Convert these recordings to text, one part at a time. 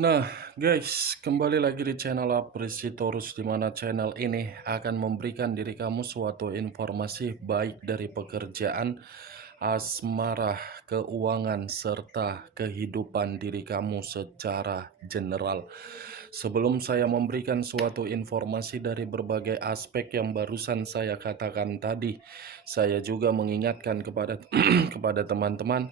Nah, guys, kembali lagi di channel Apresitorus, di mana channel ini akan memberikan diri kamu suatu informasi baik dari pekerjaan, asmara, keuangan, serta kehidupan diri kamu secara general. Sebelum saya memberikan suatu informasi dari berbagai aspek yang barusan saya katakan tadi, saya juga mengingatkan kepada kepada teman-teman,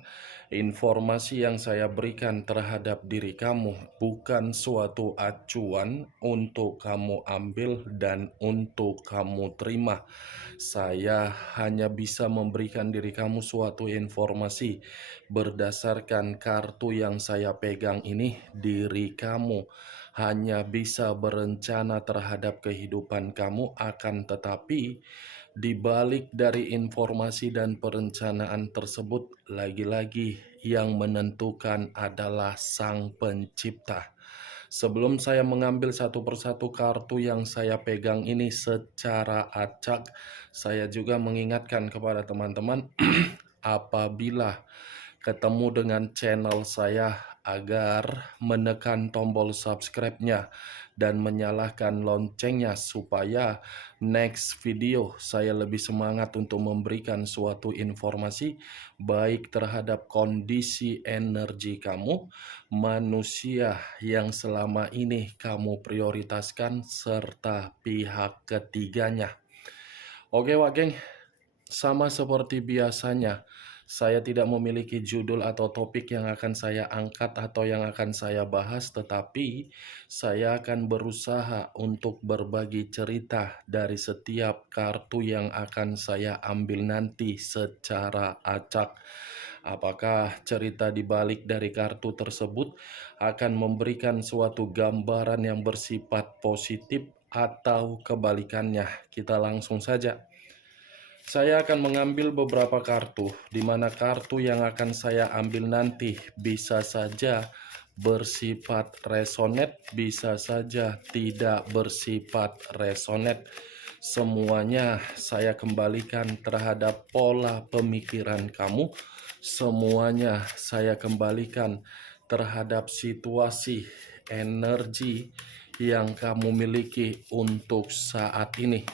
informasi yang saya berikan terhadap diri kamu bukan suatu acuan untuk kamu ambil dan untuk kamu terima. Saya hanya bisa memberikan diri kamu suatu informasi berdasarkan kartu yang saya pegang ini. Diri kamu hanya bisa berencana terhadap kehidupan kamu, akan tetapi di balik dari informasi dan perencanaan tersebut, lagi-lagi yang menentukan adalah Sang Pencipta. Sebelum saya mengambil satu persatu kartu yang saya pegang ini secara acak, saya juga mengingatkan kepada teman-teman apabila ketemu dengan channel saya agar menekan tombol subscribe-nya dan menyalakan loncengnya supaya next video saya lebih semangat untuk memberikan suatu informasi baik terhadap kondisi energi kamu, manusia yang selama ini kamu prioritaskan, serta pihak ketiganya. Oke, Wak Geng, sama seperti biasanya, saya tidak memiliki judul atau topik yang akan saya angkat atau yang akan saya bahas, tetapi saya akan berusaha untuk berbagi cerita dari setiap kartu yang akan saya ambil nanti secara acak. Apakah cerita di balik dari kartu tersebut akan memberikan suatu gambaran yang bersifat positif atau kebalikannya? Kita langsung saja. Saya akan mengambil beberapa kartu, di mana kartu yang akan saya ambil nanti bisa saja bersifat resonate, bisa saja tidak bersifat resonate. Semuanya saya kembalikan terhadap pola pemikiran kamu. Semuanya saya kembalikan terhadap situasi energi yang kamu miliki untuk saat ini.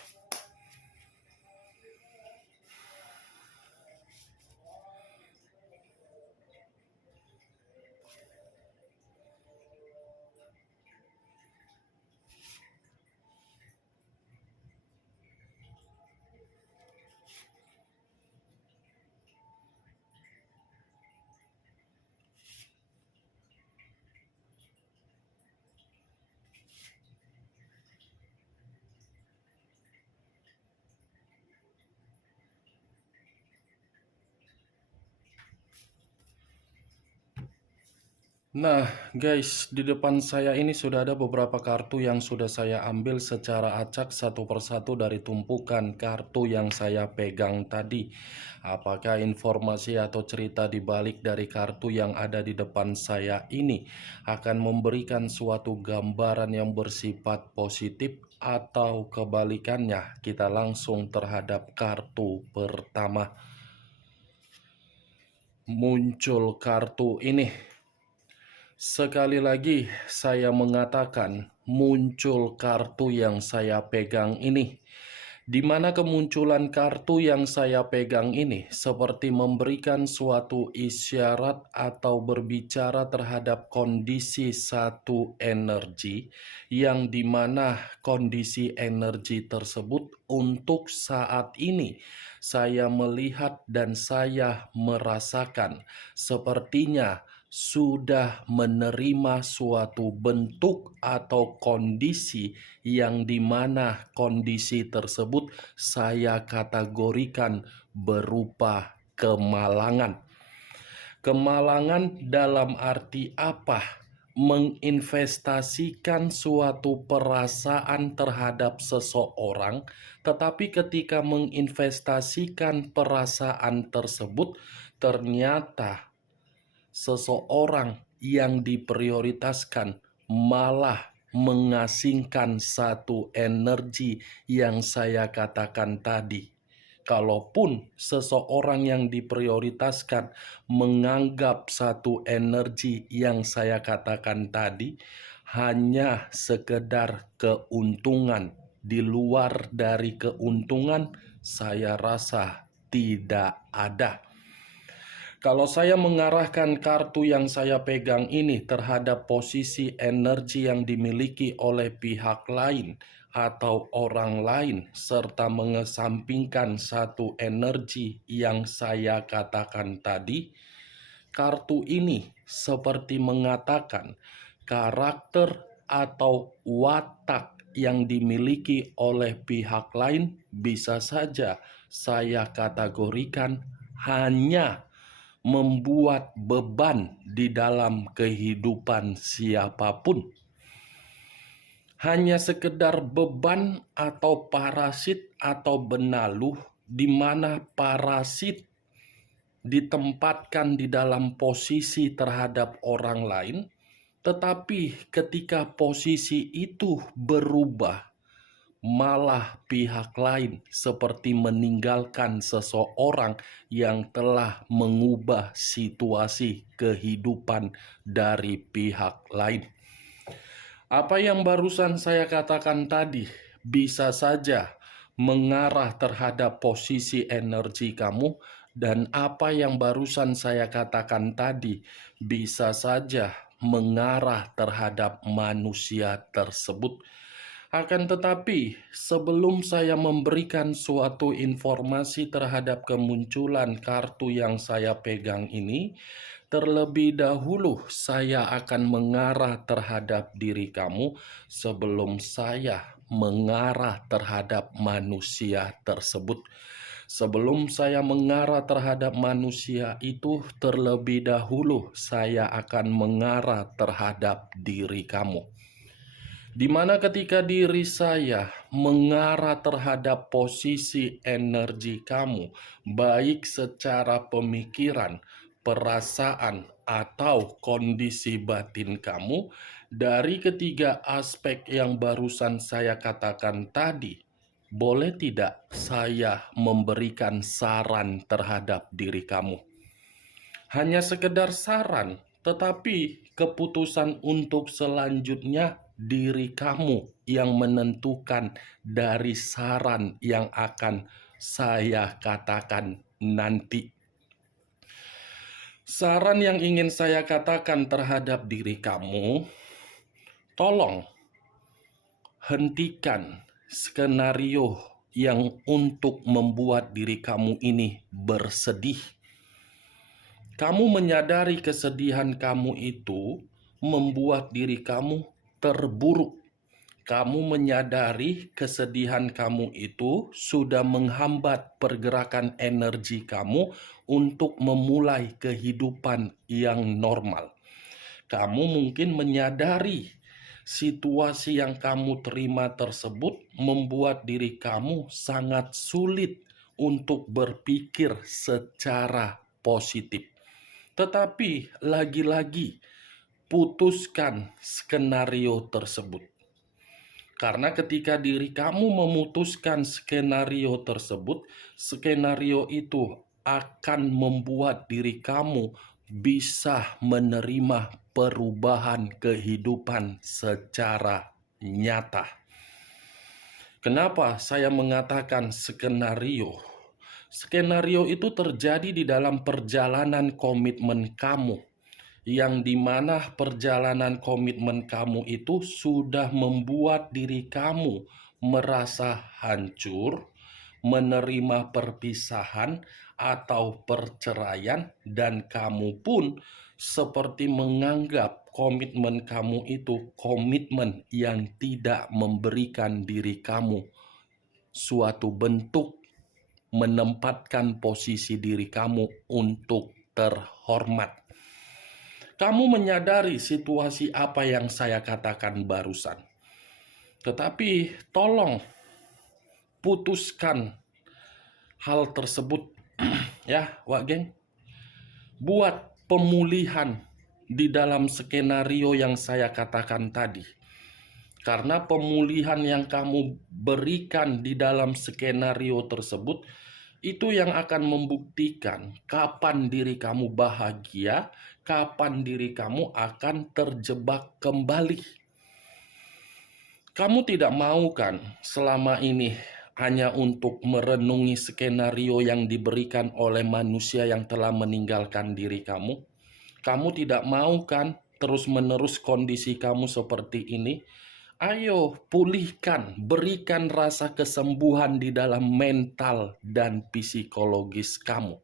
Nah, guys, di depan saya ini sudah ada beberapa kartu yang sudah saya ambil secara acak satu persatu dari tumpukan kartu yang saya pegang tadi. Apakah informasi atau cerita di balik dari kartu yang ada di depan saya ini akan memberikan suatu gambaran yang bersifat positif atau kebalikannya? Kita langsung terhadap kartu pertama. Muncul kartu ini. Sekali lagi saya mengatakan muncul kartu yang saya pegang ini, di mana kemunculan kartu yang saya pegang ini seperti memberikan suatu isyarat atau berbicara terhadap kondisi satu energi, yang dimana kondisi energi tersebut untuk saat ini saya melihat dan saya merasakan sepertinya sudah menerima suatu bentuk atau kondisi yang dimana kondisi tersebut saya kategorikan berupa kemalangan. Kemalangan dalam arti apa? Menginvestasikan suatu perasaan terhadap seseorang, tetapi ketika menginvestasikan perasaan tersebut, ternyata seseorang yang diprioritaskan malah mengasingkan satu energi yang saya katakan tadi. kalaupun seseorang yang diprioritaskan menganggap satu energi yang saya katakan tadi hanya sekedar keuntungan, di luar dari keuntungan, saya rasa tidak ada. Kalau saya mengarahkan kartu yang saya pegang ini terhadap posisi energi yang dimiliki oleh pihak lain atau orang lain, serta mengesampingkan satu energi yang saya katakan tadi, kartu ini seperti mengatakan karakter atau watak yang dimiliki oleh pihak lain bisa saja saya kategorikan hanya membuat beban di dalam kehidupan siapapun. Hanya sekedar beban atau parasit atau benaluh, di mana parasit ditempatkan di dalam posisi terhadap orang lain, tetapi ketika posisi itu berubah, malah pihak lain seperti meninggalkan seseorang yang telah mengubah situasi kehidupan dari pihak lain. Apa yang barusan saya katakan tadi bisa saja mengarah terhadap posisi energi kamu, dan apa yang barusan saya katakan tadi bisa saja mengarah terhadap manusia tersebut. Akan tetapi, sebelum saya memberikan suatu informasi terhadap kemunculan kartu yang saya pegang ini, terlebih dahulu saya akan mengarah terhadap diri kamu sebelum saya mengarah terhadap manusia tersebut. Sebelum saya mengarah terhadap manusia itu, terlebih dahulu saya akan mengarah terhadap diri kamu. Di mana ketika diri saya mengarah terhadap posisi energi kamu, baik secara pemikiran, perasaan, atau kondisi batin kamu, dari ketiga aspek yang barusan saya katakan tadi, boleh tidak saya memberikan saran terhadap diri kamu? Hanya sekedar saran, tetapi keputusan untuk selanjutnya diri kamu yang menentukan dari saran yang akan saya katakan nanti. Saran yang ingin saya katakan terhadap diri kamu, tolong hentikan skenario yang untuk membuat diri kamu ini bersedih. Kamu menyadari kesedihan kamu itu membuat diri kamu terburuk. Kamu menyadari kesedihan kamu itu sudah menghambat pergerakan energi kamu untuk memulai kehidupan yang normal. Kamu mungkin menyadari situasi yang kamu terima tersebut membuat diri kamu sangat sulit untuk berpikir secara positif. Tetapi lagi-lagi putuskan skenario tersebut. Karena ketika diri kamu memutuskan skenario tersebut, skenario itu akan membuat diri kamu bisa menerima perubahan kehidupan secara nyata. Kenapa saya mengatakan skenario? Skenario itu terjadi di dalam perjalanan komitmen kamu, yang dimana perjalanan komitmen kamu itu sudah membuat diri kamu merasa hancur, menerima perpisahan atau perceraian, dan kamu pun seperti menganggap komitmen kamu itu komitmen yang tidak memberikan diri kamu suatu bentuk menempatkan posisi diri kamu untuk terhormat. Kamu menyadari situasi apa yang saya katakan barusan. Tetapi tolong putuskan hal tersebut ya, Wak Geng. Buat pemulihan di dalam skenario yang saya katakan tadi. Karena pemulihan yang kamu berikan di dalam skenario tersebut Itu yang akan membuktikan kapan diri kamu bahagia, kapan diri kamu akan terjebak kembali. Kamu tidak mau kan selama ini hanya untuk merenungi skenario yang diberikan oleh manusia yang telah meninggalkan diri kamu? Kamu tidak mau kan terus-menerus kondisi kamu seperti ini? Ayo pulihkan, berikan rasa kesembuhan di dalam mental dan psikologis kamu.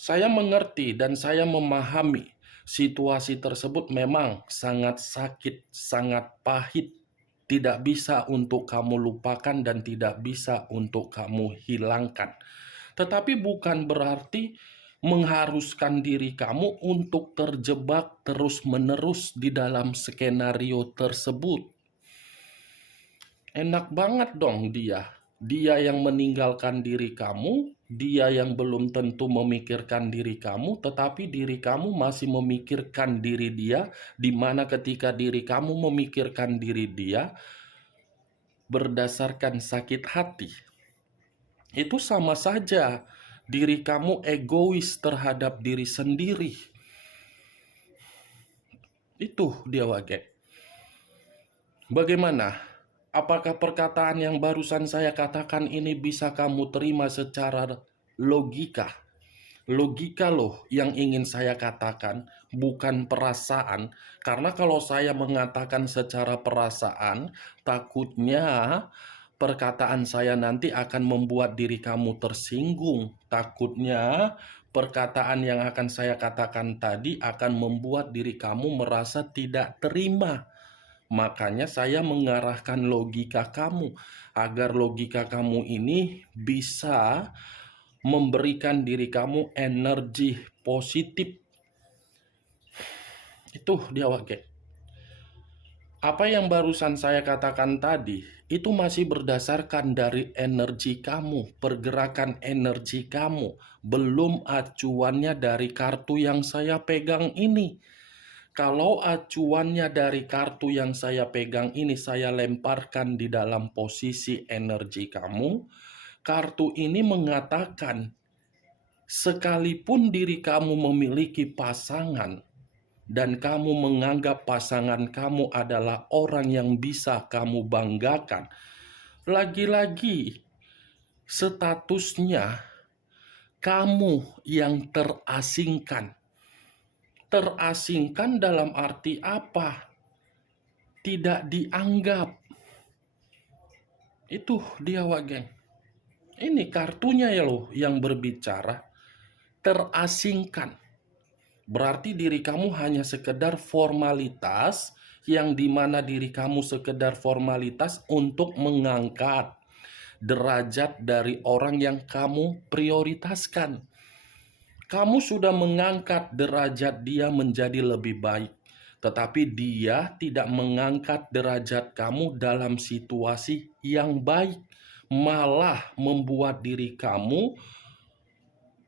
Saya mengerti dan saya memahami situasi tersebut memang sangat sakit, sangat pahit, tidak bisa untuk kamu lupakan dan tidak bisa untuk kamu hilangkan. Tetapi bukan berarti mengharuskan diri kamu untuk terjebak terus-menerus di dalam skenario tersebut. Enak banget dong dia. Dia yang meninggalkan diri kamu, dia yang belum tentu memikirkan diri kamu, tetapi diri kamu masih memikirkan diri dia, di mana ketika diri kamu memikirkan diri dia berdasarkan sakit hati. Itu sama saja diri kamu egois terhadap diri sendiri. Itu dia wage. Bagaimana? Apakah perkataan yang barusan saya katakan ini bisa kamu terima secara logika? Logika loh yang ingin saya katakan, bukan perasaan. Karena kalau saya mengatakan secara perasaan, takutnya perkataan saya nanti akan membuat diri kamu tersinggung. Takutnya perkataan yang akan saya katakan tadi akan membuat diri kamu merasa tidak terima. Makanya saya mengarahkan logika kamu, agar logika kamu ini bisa memberikan diri kamu energi positif. Itu dia wage. Apa yang barusan saya katakan tadi, itu masih berdasarkan dari energi kamu, pergerakan energi kamu, belum acuannya dari kartu yang saya pegang ini. Kalau acuannya dari kartu yang saya pegang ini saya lemparkan di dalam posisi energi kamu, kartu ini mengatakan, sekalipun diri kamu memiliki pasangan, dan kamu menganggap pasangan kamu adalah orang yang bisa kamu banggakan, lagi-lagi statusnya kamu yang terasingkan. Terasingkan dalam arti apa? Tidak dianggap. Itu dia wageng. Ini kartunya ya loh yang berbicara. Terasingkan. Berarti diri kamu hanya sekedar formalitas, yang dimana diri kamu sekedar formalitas untuk mengangkat derajat dari orang yang kamu prioritaskan. Kamu sudah mengangkat derajat dia menjadi lebih baik, tetapi dia tidak mengangkat derajat kamu dalam situasi yang baik, malah membuat diri kamu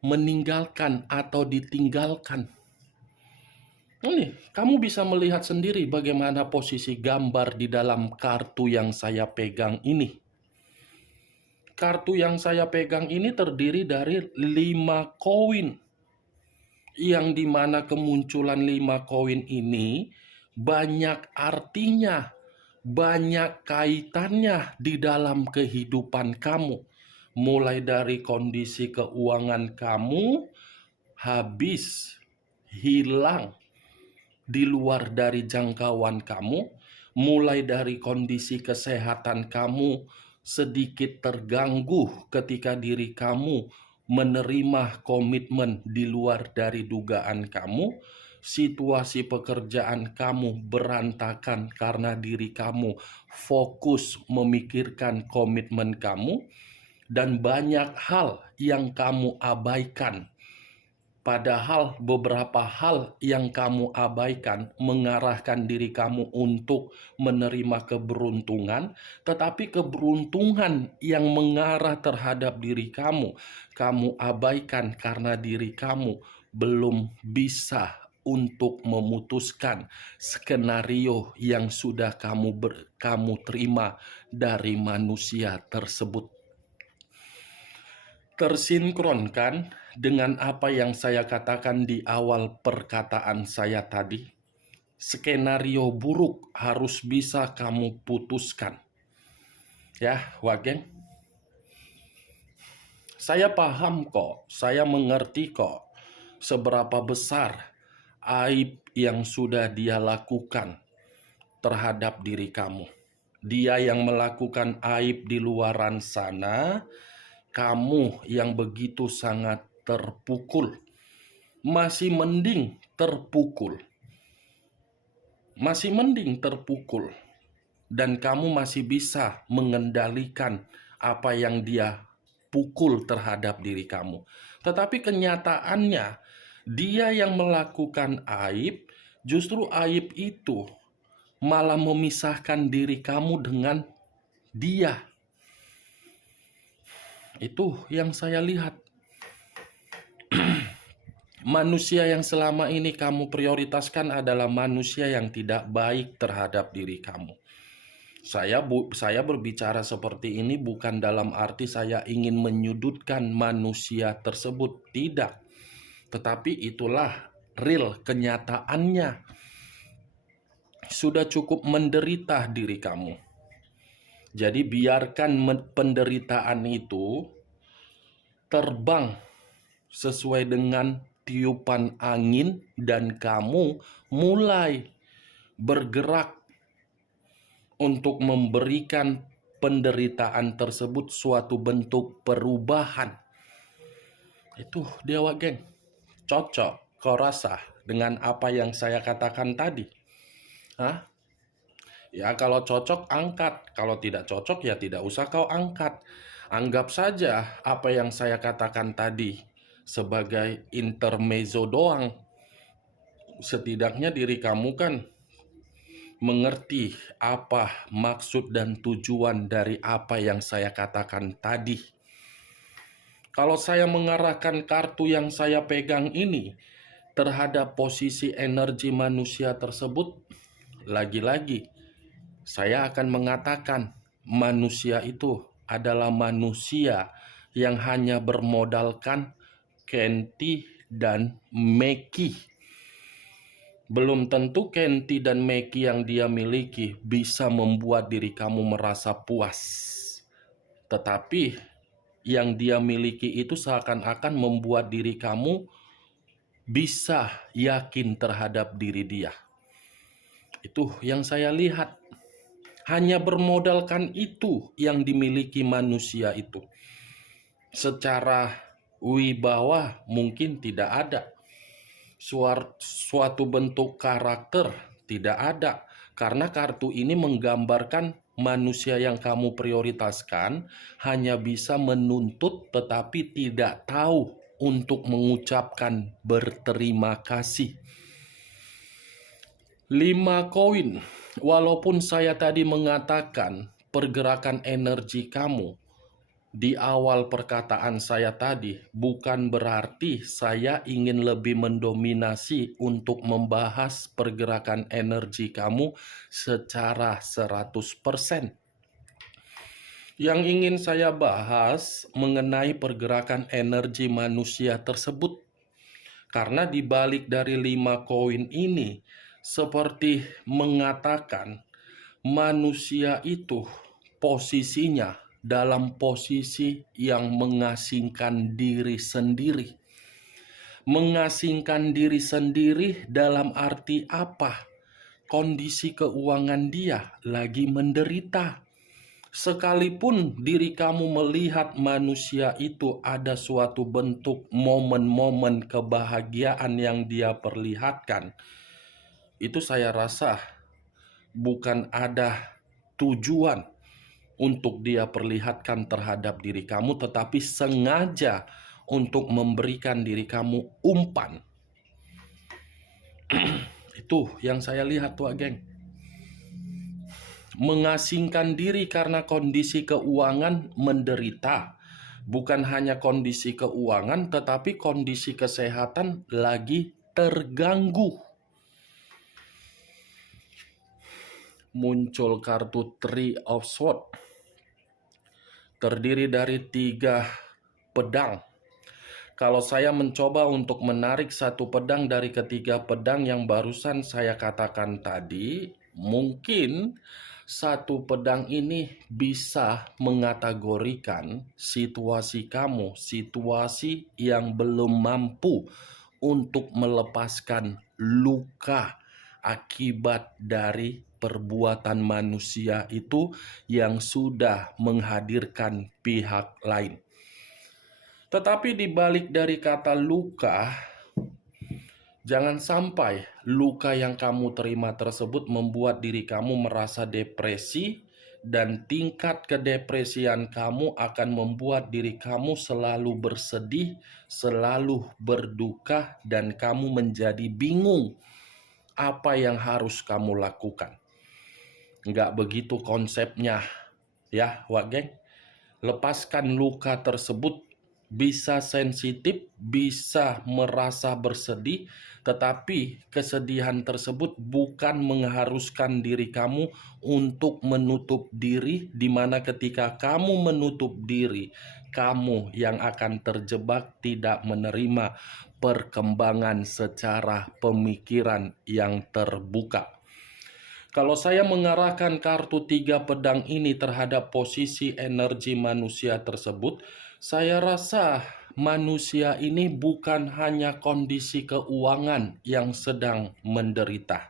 meninggalkan atau ditinggalkan. Ini, kamu bisa melihat sendiri bagaimana posisi gambar di dalam kartu yang saya pegang ini. Kartu yang saya pegang ini terdiri dari 5 koin. Yang dimana kemunculan 5 koin ini banyak artinya, banyak kaitannya di dalam kehidupan kamu. Mulai dari kondisi keuangan kamu habis, hilang, di luar dari jangkauan kamu, mulai dari kondisi kesehatan kamu sedikit terganggu ketika diri kamu menerima komitmen di luar dari dugaan kamu, situasi pekerjaan kamu berantakan karena diri kamu fokus memikirkan komitmen kamu, dan banyak hal yang kamu abaikan. Padahal beberapa hal yang kamu abaikan mengarahkan diri kamu untuk menerima keberuntungan, tetapi keberuntungan yang mengarah terhadap diri kamu, kamu abaikan karena diri kamu belum bisa untuk memutuskan skenario yang sudah kamu terima dari manusia tersebut. tersinkronkan dengan apa yang saya katakan di awal perkataan saya tadi? Skenario buruk harus bisa kamu putuskan. Ya, Wageng. Saya paham kok, saya mengerti kok seberapa besar aib yang sudah dia lakukan terhadap diri kamu. Dia yang melakukan aib di luaran sana, kamu yang begitu sangat terpukul. Masih mending terpukul. Masih mending terpukul. Dan kamu masih bisa mengendalikan apa yang dia pukul terhadap diri kamu. Tetapi kenyataannya, dia yang melakukan aib, justru aib itu malah memisahkan diri kamu dengan dia. Itu yang saya lihat. Manusia yang selama ini kamu prioritaskan adalah manusia yang tidak baik terhadap diri kamu. Saya berbicara seperti ini bukan dalam arti saya ingin menyudutkan manusia tersebut, tidak. Tetapi itulah real kenyataannya. Sudah cukup menderita diri kamu. Jadi biarkan penderitaan itu terbang sesuai dengan tiupan angin dan kamu mulai bergerak untuk memberikan penderitaan tersebut suatu bentuk perubahan. Itu dia, Wageng. Cocok kau rasa dengan apa yang saya katakan tadi? Hah? Ya kalau cocok angkat, kalau tidak cocok ya tidak usah kau angkat. Anggap saja apa yang saya katakan tadi sebagai intermezzo doang. Setidaknya diri kamu kan mengerti apa maksud dan tujuan dari apa yang saya katakan tadi. Kalau saya mengarahkan kartu yang saya pegang ini terhadap posisi energi manusia tersebut, lagi-lagi saya akan mengatakan manusia itu adalah manusia yang hanya bermodalkan Kenti dan Meki. Belum tentu Kenti dan Meki yang dia miliki bisa membuat diri kamu merasa puas. Tetapi yang dia miliki itu seakan-akan membuat diri kamu bisa yakin terhadap diri dia. Itu yang saya lihat. Hanya bermodalkan itu yang dimiliki manusia itu. Secara wibawa mungkin tidak ada. Suatu bentuk karakter tidak ada. Karena kartu ini menggambarkan manusia yang kamu prioritaskan hanya bisa menuntut tetapi tidak tahu untuk mengucapkan berterima kasih. 5 koin. Walaupun saya tadi mengatakan pergerakan energi kamu di awal perkataan saya tadi, bukan berarti saya ingin lebih mendominasi untuk membahas pergerakan energi kamu secara 100%. Yang ingin saya bahas mengenai pergerakan energi manusia tersebut. Karena di balik dari 5 koin ini seperti mengatakan manusia itu posisinya dalam posisi yang mengasingkan diri sendiri. Mengasingkan diri sendiri dalam arti apa? Kondisi keuangan dia lagi menderita. Sekalipun diri kamu melihat manusia itu ada suatu bentuk momen-momen kebahagiaan yang dia perlihatkan, itu saya rasa bukan ada tujuan untuk dia perlihatkan terhadap diri kamu, tetapi sengaja untuk memberikan diri kamu umpan. Itu yang saya lihat tuh, geng. Mengasingkan diri karena kondisi keuangan menderita. Bukan hanya kondisi keuangan, tetapi kondisi kesehatan lagi terganggu. Muncul kartu Three of Swords. Terdiri dari 3 pedang. Kalau saya mencoba untuk menarik satu pedang dari ketiga pedang yang barusan saya katakan tadi, mungkin satu pedang ini bisa mengategorikan situasi kamu, situasi yang belum mampu untuk melepaskan luka akibat dari perbuatan manusia itu yang sudah menghadirkan pihak lain. Tetapi di balik dari kata luka, jangan sampai luka yang kamu terima tersebut membuat diri kamu merasa depresi, dan tingkat kedepresian kamu akan membuat diri kamu selalu bersedih, selalu berduka, dan kamu menjadi bingung apa yang harus kamu lakukan. Nggak begitu konsepnya, ya, Wak Geng. Lepaskan luka tersebut. Bisa sensitif, bisa merasa bersedih, tetapi kesedihan tersebut bukan mengharuskan diri kamu untuk menutup diri, di mana ketika kamu menutup diri, kamu yang akan terjebak tidak menerima perkembangan secara pemikiran yang terbuka. Kalau saya mengarahkan kartu 3 pedang ini terhadap posisi energi manusia tersebut, saya rasa manusia ini bukan hanya kondisi keuangan yang sedang menderita,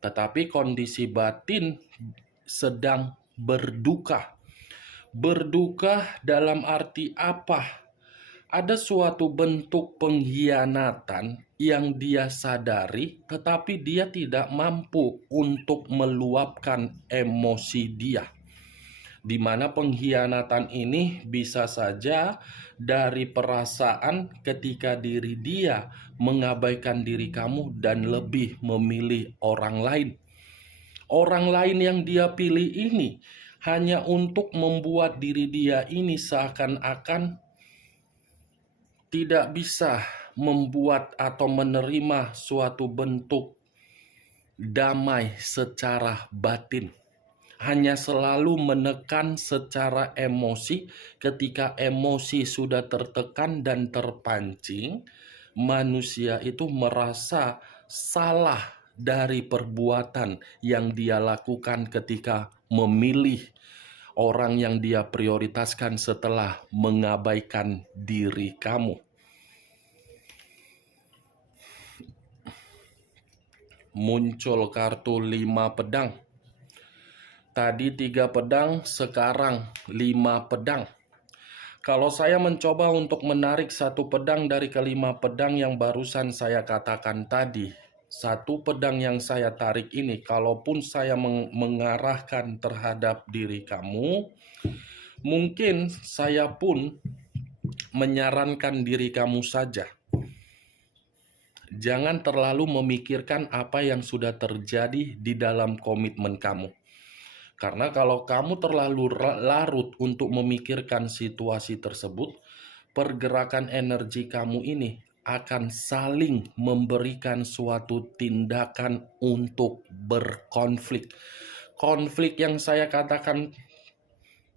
tetapi kondisi batin sedang berduka. Berduka dalam arti apa? Ada suatu bentuk pengkhianatan yang dia sadari, tetapi dia tidak mampu untuk meluapkan emosi dia. Di mana pengkhianatan ini bisa saja dari perasaan ketika diri dia mengabaikan diri kamu dan lebih memilih orang lain. Orang lain yang dia pilih ini hanya untuk membuat diri dia ini seakan-akan tidak bisa membuat atau menerima suatu bentuk damai secara batin. Hanya selalu menekan secara emosi. Ketika emosi sudah tertekan dan terpancing, manusia itu merasa salah dari perbuatan yang dia lakukan ketika memilih orang yang dia prioritaskan setelah mengabaikan diri kamu. Muncul kartu 5 pedang. Tadi 3 pedang, sekarang 5 pedang. Kalau saya mencoba untuk menarik satu pedang dari kelima pedang yang barusan saya katakan tadi, satu pedang yang saya tarik ini, kalaupun saya mengarahkan terhadap diri kamu, mungkin saya pun menyarankan diri kamu saja. Jangan terlalu memikirkan apa yang sudah terjadi di dalam komitmen kamu. Karena kalau kamu terlalu larut untuk memikirkan situasi tersebut, pergerakan energi kamu ini akan saling memberikan suatu tindakan untuk berkonflik. Konflik yang saya katakan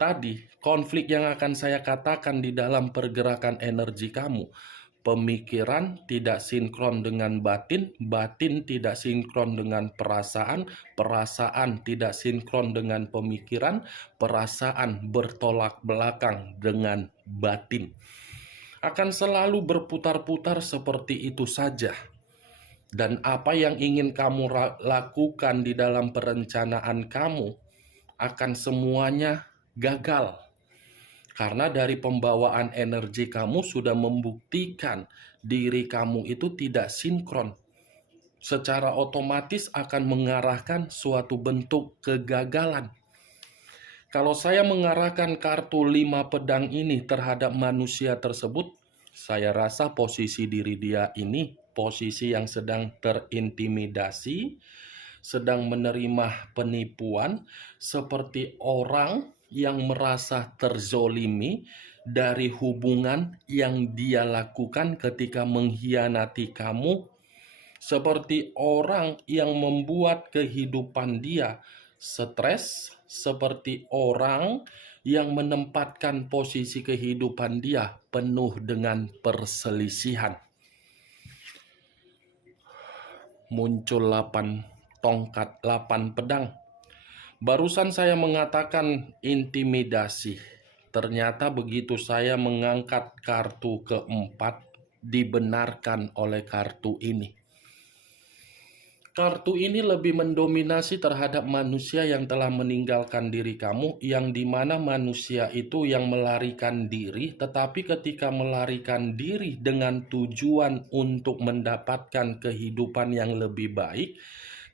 tadi, konflik yang akan saya katakan di dalam pergerakan energi kamu. Pemikiran tidak sinkron dengan batin, batin tidak sinkron dengan perasaan, perasaan tidak sinkron dengan pemikiran, perasaan bertolak belakang dengan batin. Akan selalu berputar-putar seperti itu saja. Dan apa yang ingin kamu lakukan di dalam perencanaan kamu akan semuanya gagal. Karena dari pembawaan energi kamu sudah membuktikan diri kamu itu tidak sinkron. Secara otomatis akan mengarahkan suatu bentuk kegagalan. Kalau saya mengarahkan kartu 5 pedang ini terhadap manusia tersebut, saya rasa posisi diri dia ini posisi yang sedang terintimidasi, sedang menerima penipuan, seperti orang yang merasa terzolimi dari hubungan yang dia lakukan ketika mengkhianati kamu, seperti orang yang membuat kehidupan dia stres, seperti orang yang menempatkan posisi kehidupan dia penuh dengan perselisihan. Muncul 8 tongkat, 8 pedang. Barusan saya mengatakan intimidasi. Ternyata begitu saya mengangkat kartu keempat, dibenarkan oleh kartu ini. Kartu ini lebih mendominasi terhadap manusia yang telah meninggalkan diri kamu, yang dimana manusia itu yang melarikan diri, tetapi ketika melarikan diri dengan tujuan untuk mendapatkan kehidupan yang lebih baik,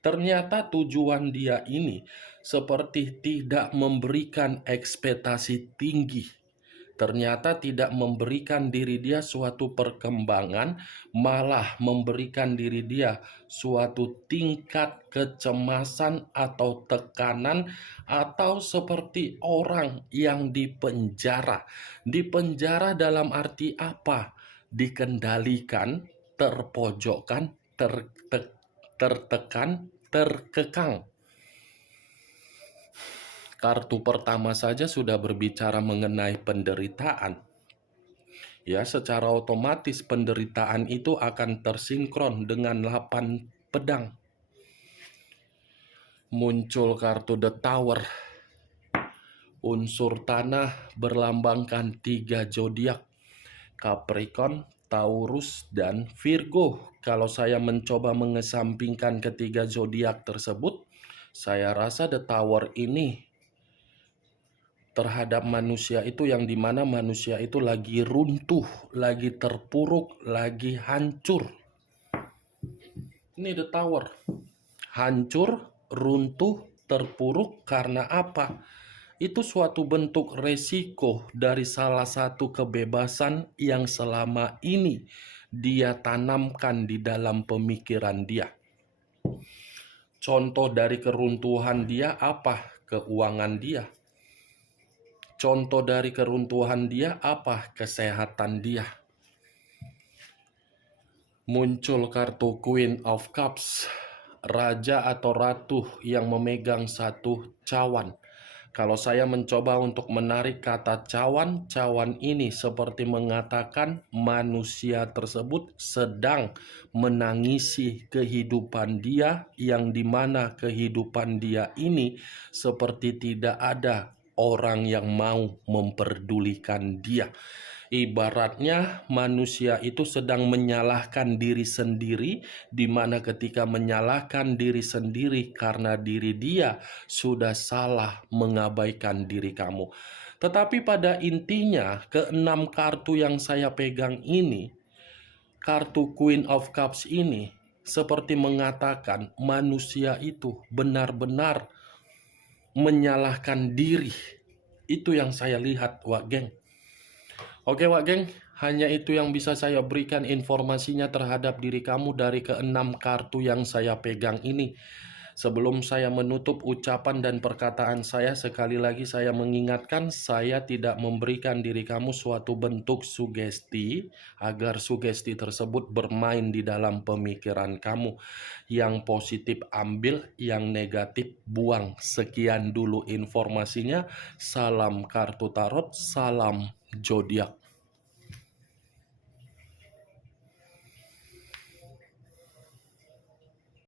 ternyata tujuan dia ini seperti tidak memberikan ekspektasi tinggi. Ternyata tidak memberikan diri dia suatu perkembangan, malah memberikan diri dia suatu tingkat kecemasan atau tekanan, atau seperti orang yang dipenjara. Dipenjara dalam arti apa? Dikendalikan, terpojokkan, tertekan, terkekang. Kartu pertama saja sudah berbicara mengenai penderitaan. Ya, secara otomatis penderitaan itu akan tersinkron dengan 8 pedang. Muncul kartu The Tower. Unsur tanah berlambangkan 3 zodiak: Capricorn, Taurus, dan Virgo. Kalau saya mencoba mengesampingkan ketiga zodiak tersebut, saya rasa The Tower ini terhadap manusia itu yang dimana manusia itu lagi runtuh, lagi terpuruk, lagi hancur. Ini The Tower. Hancur, runtuh, terpuruk karena apa? Itu suatu bentuk resiko dari salah satu kebebasan yang selama ini dia tanamkan di dalam pemikiran dia. Contoh dari keruntuhan dia apa? Keuangan dia. Contoh dari keruntuhan dia apa? Kesehatan dia. Muncul kartu Queen of Cups, raja atau ratu yang memegang satu cawan. Kalau saya mencoba untuk menarik kata cawan, cawan ini seperti mengatakan manusia tersebut sedang menangisi kehidupan dia, yang dimana kehidupan dia ini seperti tidak ada orang yang mau memperdulikan dia. Ibaratnya manusia itu sedang menyalahkan diri sendiri, di mana ketika menyalahkan diri sendiri karena diri dia sudah salah mengabaikan diri kamu. Tetapi pada intinya, keenam kartu yang saya pegang ini, kartu Queen of Cups ini, seperti mengatakan manusia itu benar-benar menyalahkan diri. Itu yang saya lihat, Wak Geng. Oke Wak Geng, hanya itu yang bisa saya berikan informasinya terhadap diri kamu dari keenam kartu yang saya pegang ini. Sebelum saya menutup ucapan dan perkataan saya, sekali lagi saya mengingatkan, saya tidak memberikan diri kamu suatu bentuk sugesti, agar sugesti tersebut bermain di dalam pemikiran kamu. Yang positif ambil, yang negatif buang. Sekian dulu informasinya. Salam kartu tarot, salam zodiak.